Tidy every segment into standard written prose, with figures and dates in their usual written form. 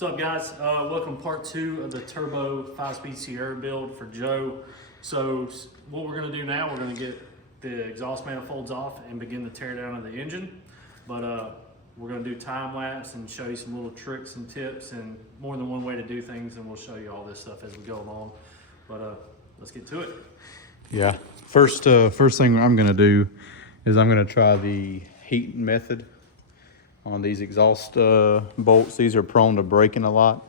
What's up, guys? Welcome to part 2 of the turbo 5-speed Sierra build for Joe. So what we're going to do now, we're going to get the exhaust manifolds off and begin the tear down of the engine. But we're going to do time lapse and show you some little tricks and tips and more than one way to do things, and we'll show you all this stuff as we go along. But let's get to it. Yeah, first thing I'm going to do is I'm going to try the heat method on these exhaust bolts. These are prone to breaking a lot.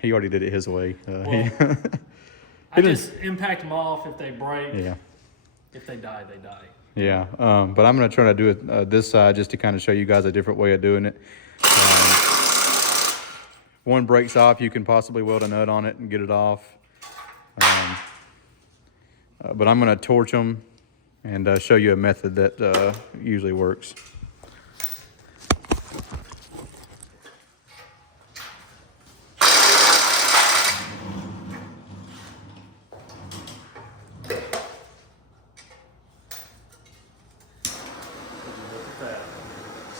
He already did it his way. I just impact them off. If they break, yeah. If they die, they die. Yeah, but I'm going to try to do it this side just to kind of show you guys a different way of doing it. One breaks off, you can possibly weld a nut on it and get it off. But I'm going to torch them and show you a method that usually works.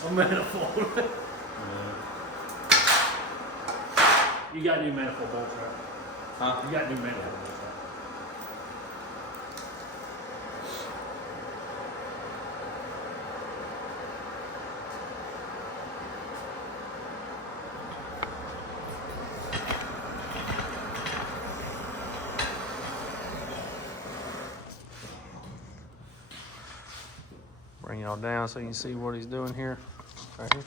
A manifold. You got new manifold bolts, right? Huh? You got new manifold bolts, right? Bring y'all down so you can see what he's doing here. Right here.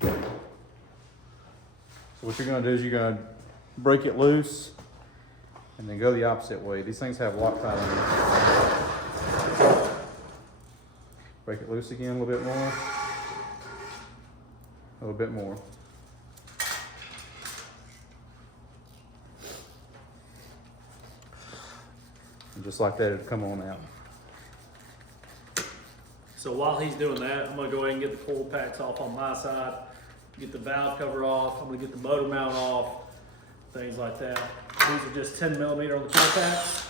So what you're going to do is you're going to break it loose and then go the opposite way. These things have Loctite on them. Break it loose again a little bit more. A little bit more. And just like that, it'll come on out. So while he's doing that, I'm gonna go ahead and get the coil packs off on my side, get the valve cover off, I'm gonna get the motor mount off, things like that. These are just 10 millimeter on the coil packs.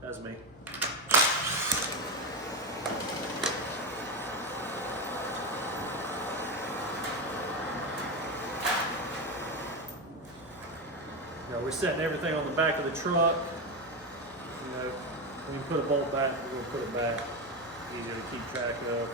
That's me. You know, we're setting everything on the back of the truck. You know, when you put a bolt back, we're gonna put it back. Easier to keep track of.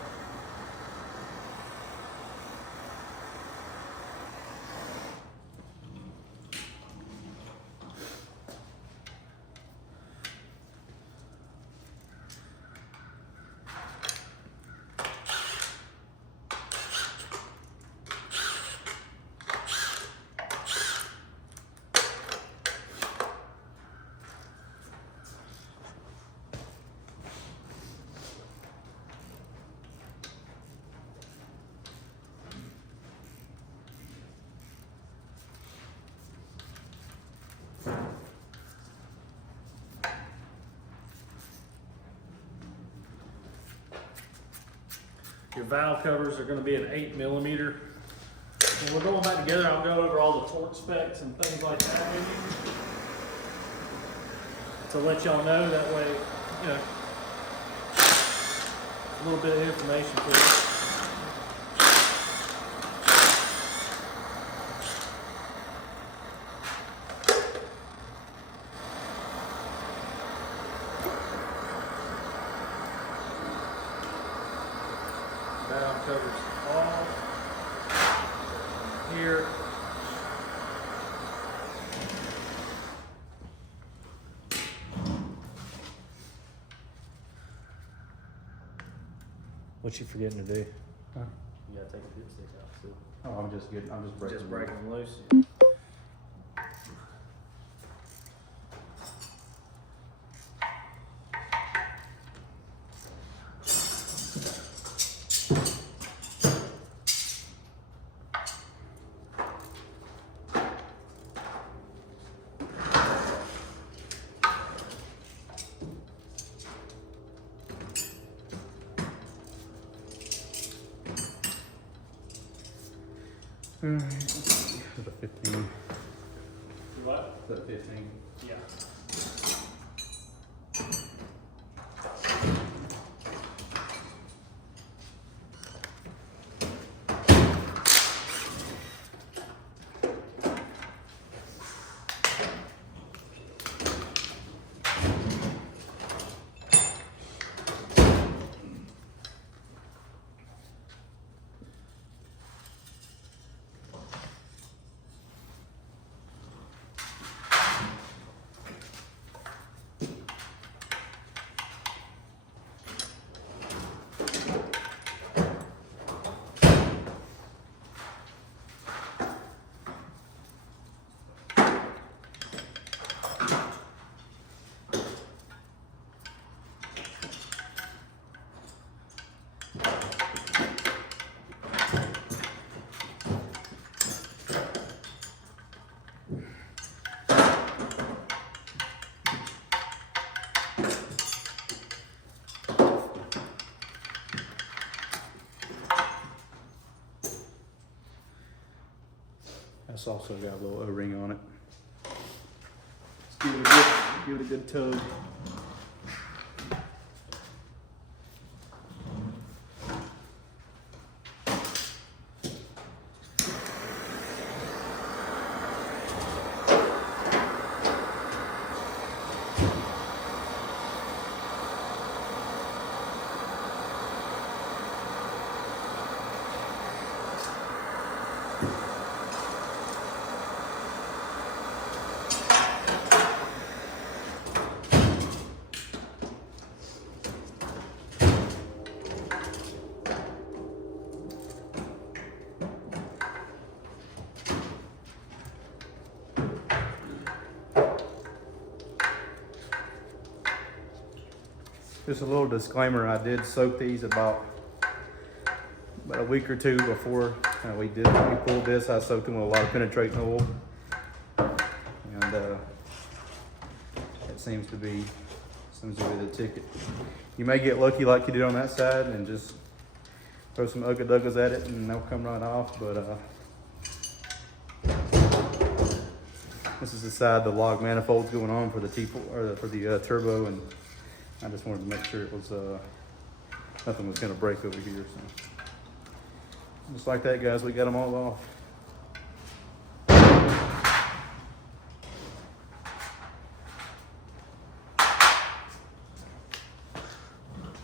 Your valve covers are going to be an 8 millimeter. When we're going back together, I'll go over all the torque specs and things like that with you. To let y'all know, that way, you know, a little bit of information for you. Valve covers off here. What you forgetting to do? Huh? You gotta take the dipstick out too. Oh, I'm just breaking. Just breaking them loose. Alright, let's see. The 15. what? Is that 15? Yeah. That's also got a little O-ring on it. Let's give it a good tug. Just a little disclaimer, I did soak these about a week or two before we pulled this. I soaked them with a lot of penetrating oil, and it seems to be the ticket. You may get lucky like you did on that side and just throw some Ugga Duggas at it and they'll come right off, but this is the side the log manifold's going on for the for the turbo, and I just wanted to make sure it was nothing was going to break over here. So just like that, guys, we got them all off.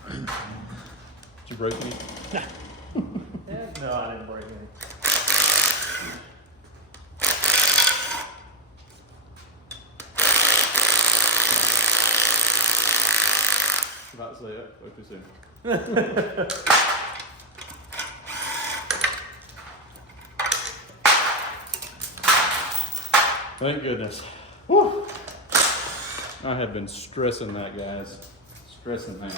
Did you break any? No, I didn't break any. About to say it, way too soon. Thank goodness. Whew. I have been stressing that, guys. Stressing that.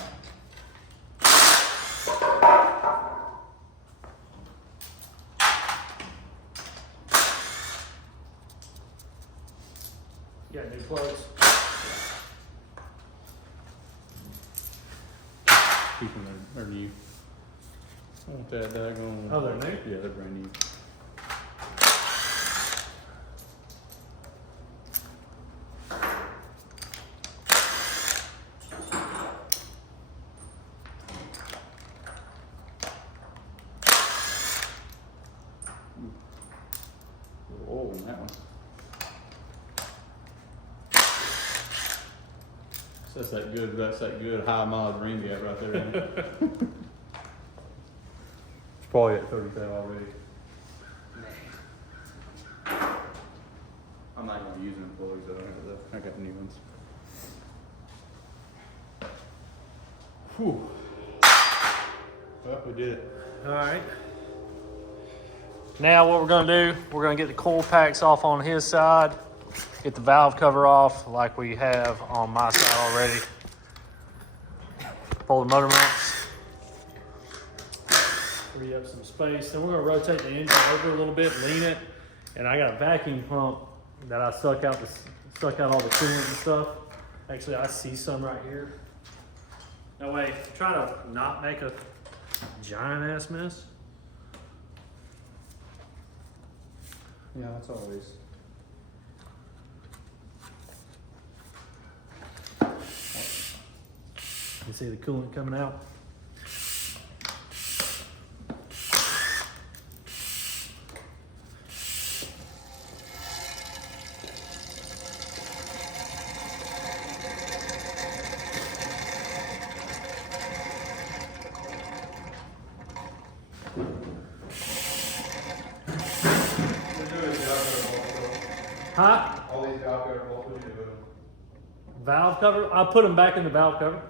You got new plugs? Keeping they're new. I want that daggone. Oh, they're new? Yeah, they're brand new. A little oil in that one. That's that good high mileage ring you got right there. Isn't it? It's probably at 30,000 already. I'm not going to be using plugs though. I got new ones. Whew. Well, we did it. All right. Now what we're gonna do, we're gonna get the coil packs off on his side, get the valve cover off like we have on my side already. Pull the motor mounts. Free up some space. Then we're gonna rotate the engine over a little bit, lean it, and I got a vacuum pump that I suck out all the coolant and stuff. Actually, I see some right here. That way, try to not make a giant ass mess. Yeah, that's always. can see the coolant coming out. Huh? All these valve cover bolts, what do you do with them? Valve cover? I put them back in the valve cover.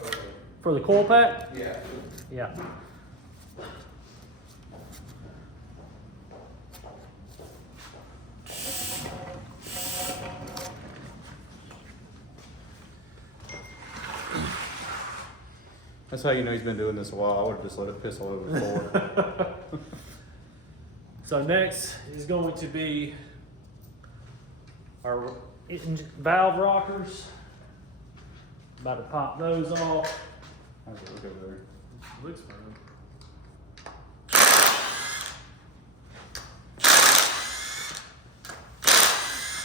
Okay. For the coil pack? Yeah. Yeah. That's how you know he's been doing this a while. I would have just let it piss all over the floor. So next is going to be our valve rockers. About to pop those off. How's it look over there? Looks fine.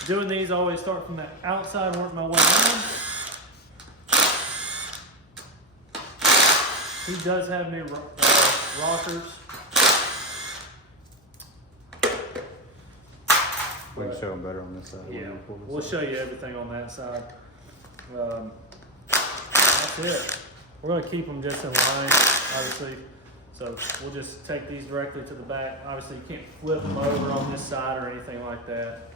Doing these, I always start from the outside and work my way in. He does have new rockers. We can show them better on this side. Yeah, we'll show you everything on that side. That's it. We're going to keep them just in line, obviously. So we'll just take these directly to the back. Obviously, you can't flip them over on this side or anything like that.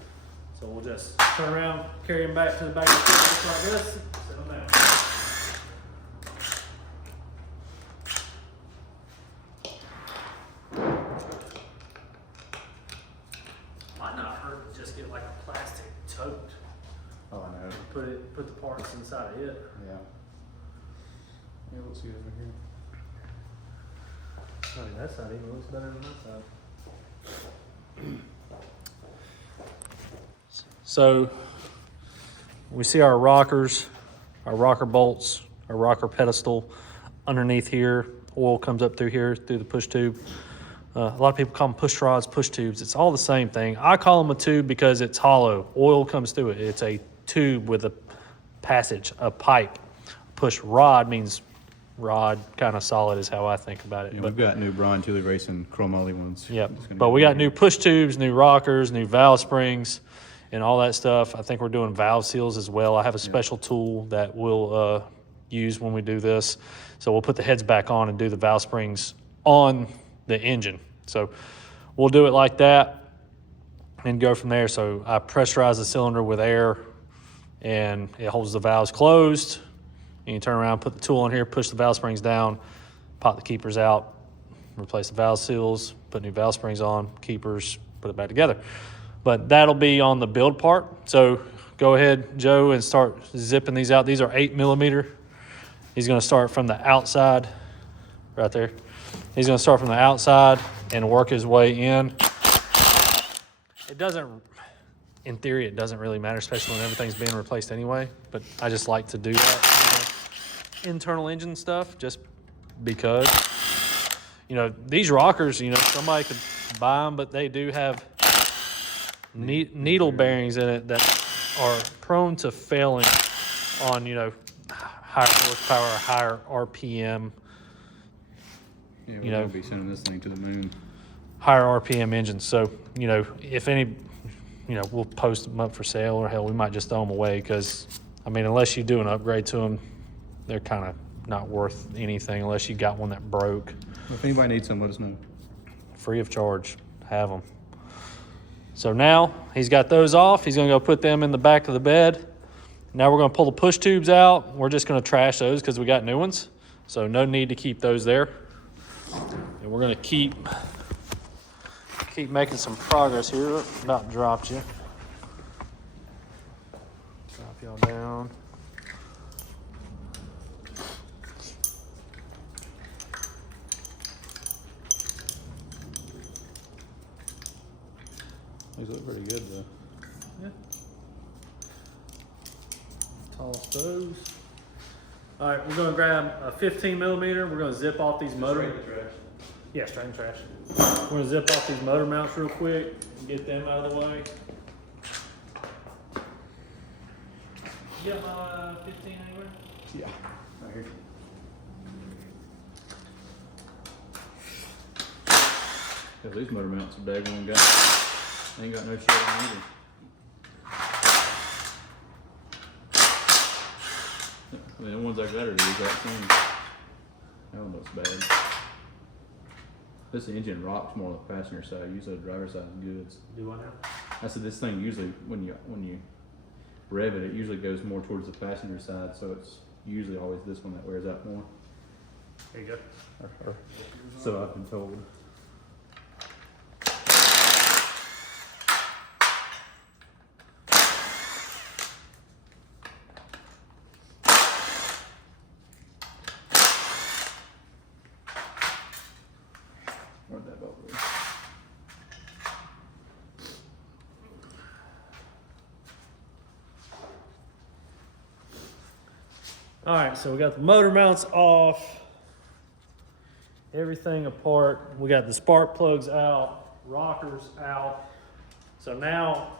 So we'll just turn around, carry them back to the back of the truck just like this. Set them down. Might not hurt to just get like a plastic tote. Oh, I know. Put the parts inside of it. Yeah. Yeah, let's see over here. I mean, that side even looks better than that side. So we see our rockers, our rocker bolts, our rocker pedestal underneath here. Oil comes up through here through the push tube. A lot of people call them push rods, push tubes. It's all the same thing. I call them a tube because it's hollow. Oil comes through it. It's a tube with a passage, a pipe. Push rod means rod, kind of solid is how I think about it. Yeah, But we've got new Brian Tooley Racing chromoly ones. yep. It's gonna But be we got good. new push tubes, new rockers, new valve springs, and all that stuff. I think we're doing valve seals as well. I have a special tool that we'll use when we do this. So we'll put the heads back on and do the valve springs on the engine. So we'll do it like that and go from there. So I pressurize the cylinder with air and it holds the valves closed. And you turn around, put the tool on here, push the valve springs down, pop the keepers out, replace the valve seals, put new valve springs on, keepers, put it back together. But that'll be on the build part. So go ahead, Joe, and start zipping these out. These are 8mm. He's going to start from the outside, right there. He's going to start from the outside and work his way in. It doesn't, in theory, it doesn't really matter, especially when everything's being replaced anyway. But I just like to do that. Internal engine stuff, just because. You know, these rockers, you know, somebody could buy them, but they do have needle bearings in it that are prone to failing on, you know, higher horsepower, higher RPM. Yeah, you we're know, gonna be sending this thing to the moon. Higher RPM engines. So, you know, if any, you know, we'll post them up for sale, or hell, we might just throw them away because, I mean, unless you do an upgrade to them, they're kind of not worth anything unless you got one that broke. If anybody needs some, let us know. Free of charge. Have them. So now he's got those off. He's going to go put them in the back of the bed. Now we're going to pull the push tubes out. We're just going to trash those because we got new ones. So no need to keep those there. And we're going to keep making some progress here. About dropped you. Drop y'all down. Those look pretty good though. Yeah. Toss those. All right, we're gonna grab a 15mm. We're gonna zip off these motor. Yeah, straight trash. We're gonna zip off these motor mounts real quick and get them out of the way. You got my 15 anywhere? Yeah, right here. Cause these motor mounts are daggone got, they ain't got no shit on either. I mean, the ones I got are the exact same. That one looks bad. This engine rocks more on the passenger side. Usually the driver's side is good. Do I now? I said this thing usually when you rev it, it usually goes more towards the passenger side, so it's usually always this one that wears out more. There you go. So I've been told. Where'd that bolt go? All right, so we got the motor mounts off, everything apart. We got the spark plugs out, rockers out. So now,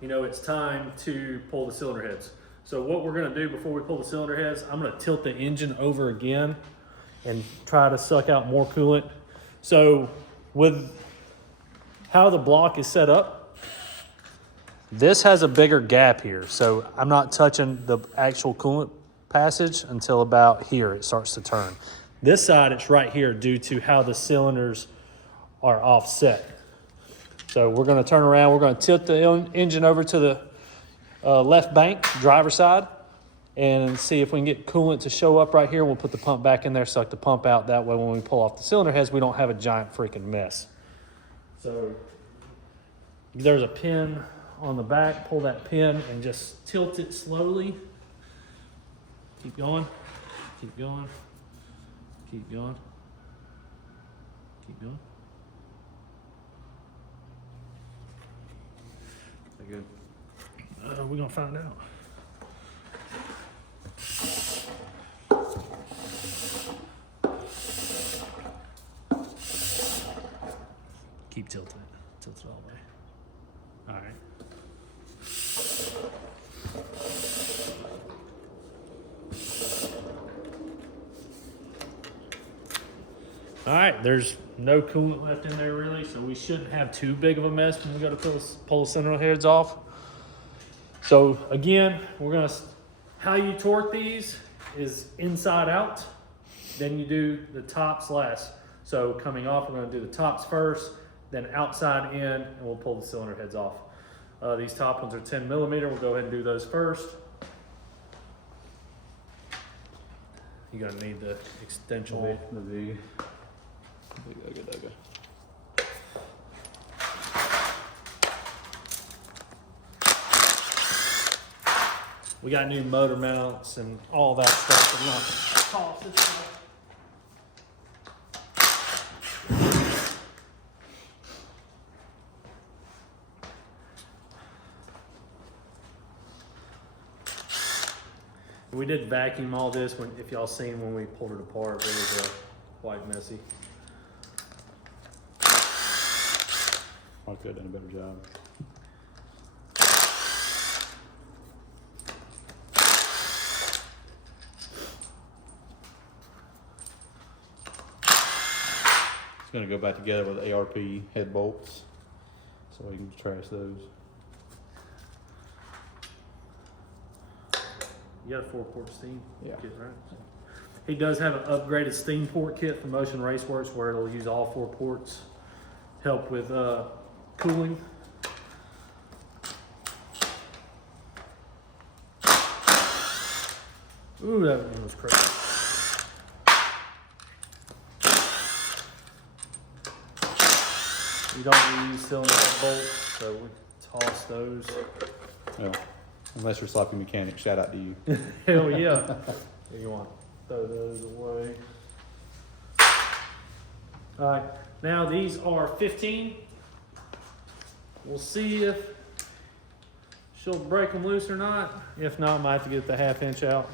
you know, it's time to pull the cylinder heads. So what we're gonna do before we pull the cylinder heads, I'm gonna tilt the engine over again and try to suck out more coolant. So with how the block is set up, this has a bigger gap here. So I'm not touching the actual coolant passage until about here it starts to turn. This side, it's right here due to how the cylinders are offset. So we're gonna turn around, we're gonna tilt the engine over to the left bank, driver's side, and see if we can get coolant to show up right here. We'll put the pump back in there, suck the pump out. That way when we pull off the cylinder heads, we don't have a giant freaking mess. So there's a pin on the back, pull that pin and just tilt it slowly. Keep going, keep going, keep going, keep going. Good. We're gonna find out. Keep tilting it. Tilt it all the way. All right. All right, there's no coolant left in there really, so we shouldn't have too big of a mess when we go to pull the cylinder heads off. So again, how you torque these is inside out, then you do the tops last. So coming off, we're gonna do the tops first, then outside in, and we'll pull the cylinder heads off. These top ones are 10 millimeter, we'll go ahead and do those first. You're gonna need the extension bit. The V. Okay. We got new motor mounts and all that stuff. I'm not toss this stuff. We did vacuum all this if y'all seen when we pulled it apart, it was quite messy. I could have done a better job. It's going to go back together with ARP head bolts, so we can trash those. You got a 4-port steam Yeah. kit, right? He does have an upgraded steam port kit from Motion Raceworks where it'll use all 4 ports, help with cooling. Ooh, that one was crazy. We don't reuse cylinder head bolts, so we toss those. Yeah. Unless you're a sloppy mechanic, shout out to you. Hell yeah. Here, you want to throw those away. All right, now these are 15. We'll see if she'll break them loose or not. If not, I might have to get the 1/2 inch out.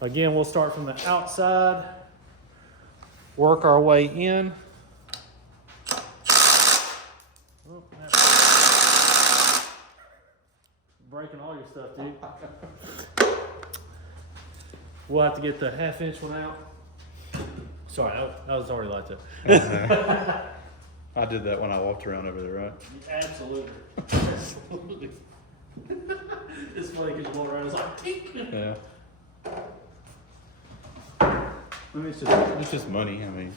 Again, we'll start from the outside, work our way in. Oh, breaking all your stuff, dude. We'll have to get the 1/2 inch one out. Sorry, that was already like that. I did that when I walked around over there, right? Absolutely. Absolutely. It's funny because you walk around, it's like, tink. Yeah. I mean, it's just money. I mean,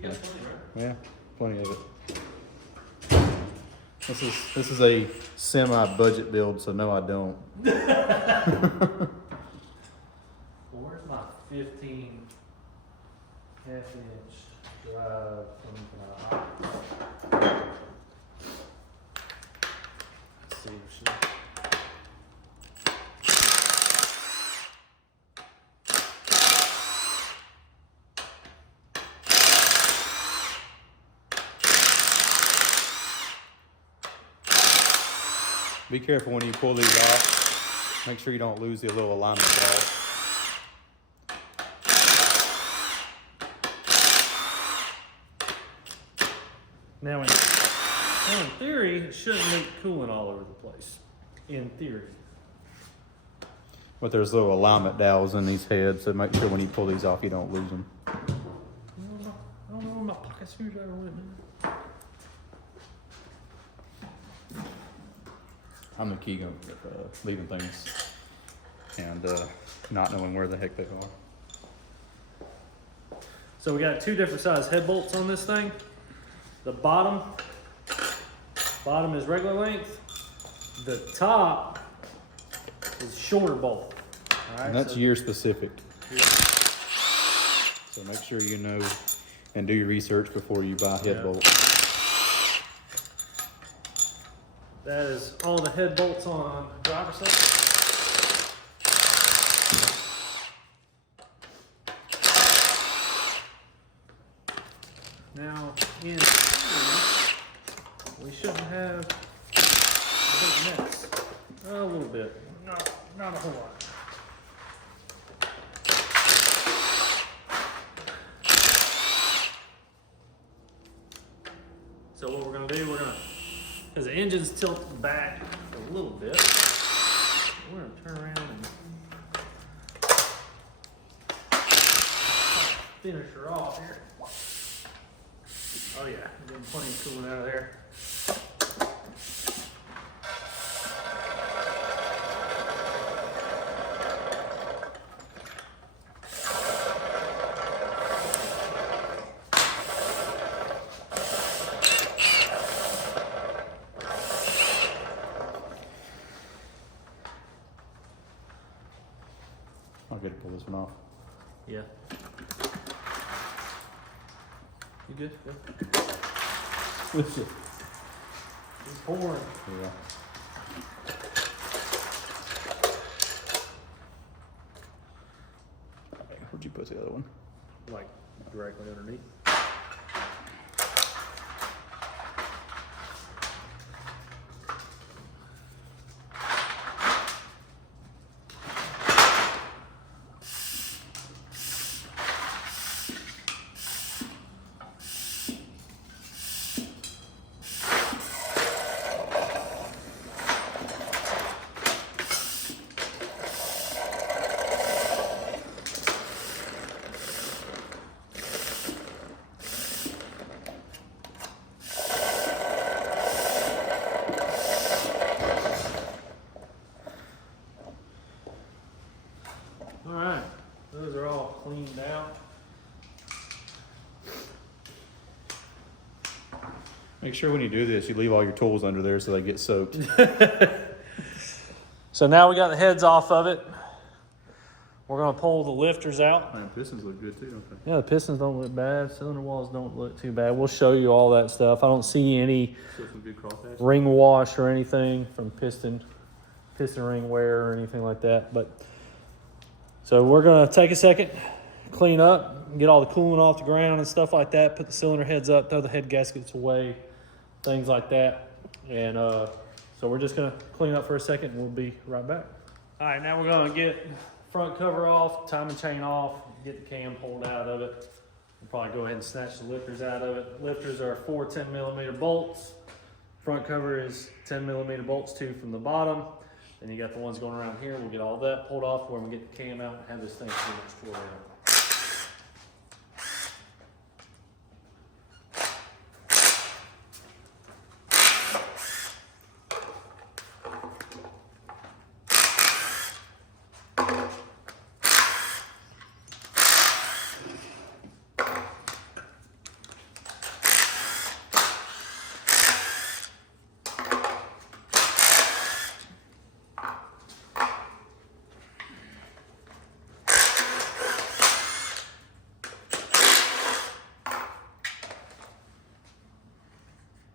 You got plenty, right? yeah, plenty of it. This is a semi-budget build, so no, I don't. Well, where's my 15 1/2 inch drive from let's see if she. Be careful when you pull these off. Make sure you don't lose the little alignment valve. Now in theory, it shouldn't leak coolant all over the place. In theory. But there's little alignment dowels in these heads, so make sure when you pull these off, you don't lose them. I don't know where my pocket screwdriver went. I'm the key with leaving things and not knowing where the heck they are. So we got 2 different size head bolts on this thing. The bottom is regular length. The top is shorter bolt. All right, And that's so year specific. yeah. So make sure you know and do your research before you buy head Yeah. bolts. That is all the head bolts on the driver's side. Now, in theory, we shouldn't have a big mess. A little bit. Not a whole lot. So what we're going to do, because the engine's tilted back a little bit, we're going to turn around and finish her off here. Oh yeah, getting plenty of coolant out of there. I'll get to pull this one off. Yeah. You good? Good. It's pouring. Yeah. Where'd you put the other one? Like directly underneath. Alright, those are all cleaned out. Make sure when you do this, you leave all your tools under there so they get soaked. So now we got the heads off of it. We're going to pull the lifters out. Man, pistons look good too, don't they? Yeah, the pistons don't look bad. Cylinder walls don't look too bad. We'll show you all that stuff. I don't see any Still some good crosshatch. ring wash or anything from piston ring wear or anything like that. But so we're going to take a second, clean up, get all the coolant off the ground and stuff like that, put the cylinder heads up, throw the head gaskets away, things like that. And so we're just going to clean up for a second and we'll be right back. All right, now we're going to get front cover off, timing chain off, get the cam pulled out of it. We'll probably go ahead and snatch the lifters out of it. Lifters are 4 10mm bolts. Front cover is 10mm bolts too from the bottom. Then you got the ones going around here. We'll get all that pulled off when we get the cam out and have this thing pretty much tore out.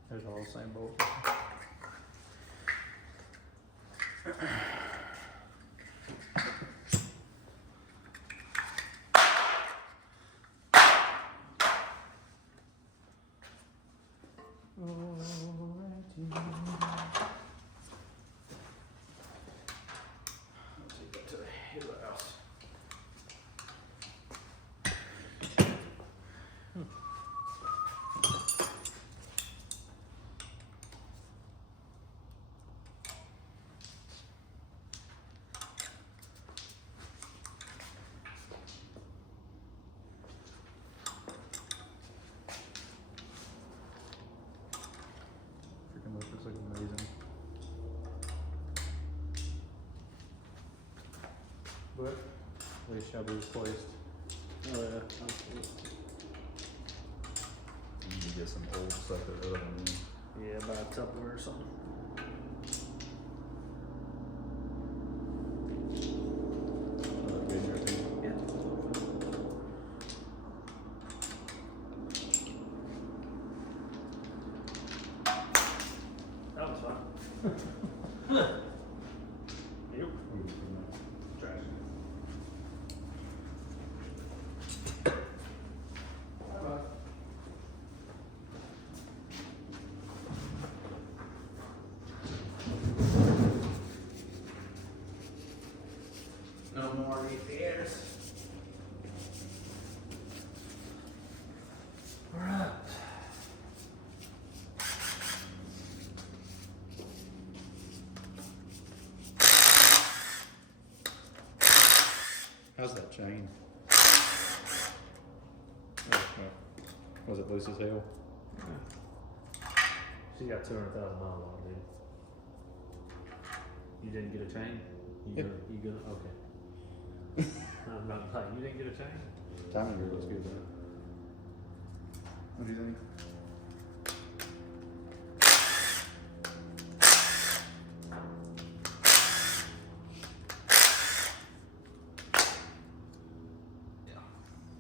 There's all the same bolts. Take that to the head of the house. Freaking looks like amazing. But they shall be replaced. Oh yeah, absolutely. You need to get some old stuff that other than me. Yeah, buy a Tupperware or something. Good in your opinion? Yeah. That was fun. Yep. Trash. No more repairs. All right. How's that chain? Was it loose as hell? She got 200,000 miles on it, dude. You didn't get a chain? Yep. You good? Okay. I'm not like, you didn't get a chain? Timing gear looks good though. What do you think?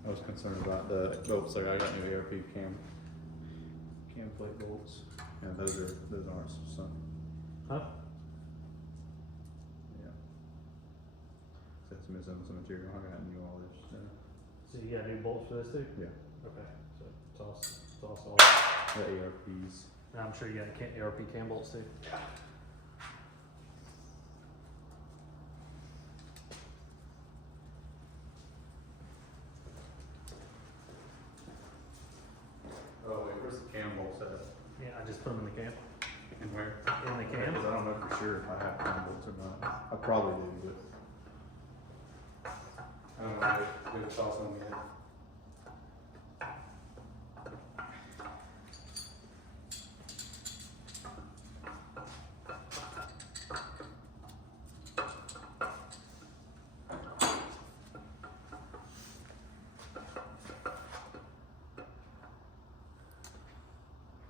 I was concerned about the bolts there. I got new ARP cam plate bolts, and those aren't some. Huh? Yeah. That's missing some material. I got new all this stuff. So you got new bolts for this too? Yeah. Okay. So toss all. The ARPs. I'm sure you got ARP cam bolts too. Oh wait, where's the cam bolts at? Yeah, I just put them in the cam. And where? In the cam? Because I don't know for sure if I have cam bolts or not. I probably do, but I don't know. Give a toss on the head.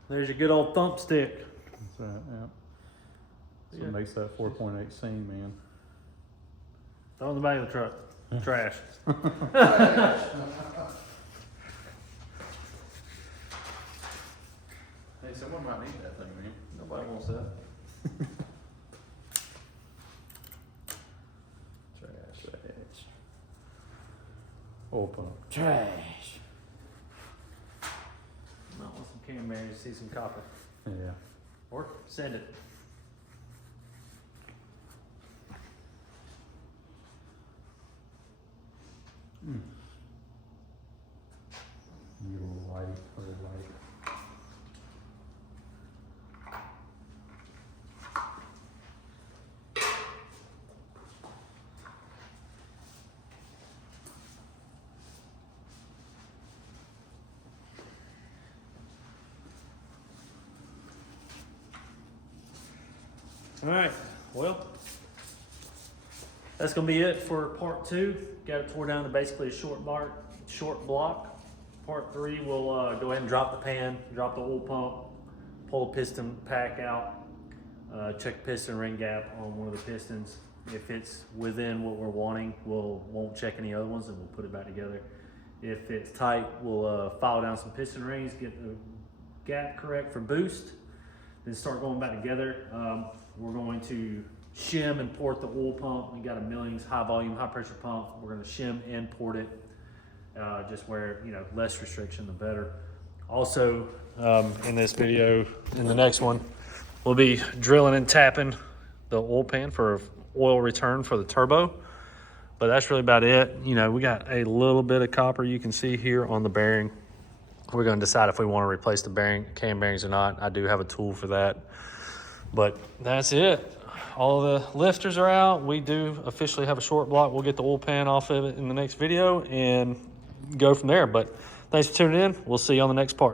There's your good old thump stick. That's right, yeah. So Yeah. it makes that 4.8 seam, man. Throw in the back of the truck. Trash. Hey, someone might need that thing, man. Nobody wants that. Trash. Oil pump. Trash. Not want some cam bearings, see some copper. Yeah. Or send it. You a little light, or light. All right, well, that's gonna be it for part 2. Got it tore down to basically a short block. Part 3, we'll go ahead and drop the pan, drop the oil pump, pull the piston pack out, check the piston ring gap on one of the pistons. If it's within what we're wanting, won't check any other ones and we'll put it back together. If it's tight, we'll file down some piston rings, get the gap correct for boost, then start going back together. We're going to shim and port the oil pump. We got a Millings high volume, high pressure pump. We're gonna shim and port it, just where, you know, less restriction, the better. Also, in this video, in the next one, we'll be drilling and tapping the oil pan for oil return for the turbo. But that's really about it. You know, we got a little bit of copper you can see here on the bearing. We're gonna decide if we wanna replace the cam bearings or not. I do have a tool for that. But that's it. All the lifters are out. We do officially have a short block. We'll get the oil pan off of it in the next video and go from there. But thanks for tuning in. We'll see you on the next part.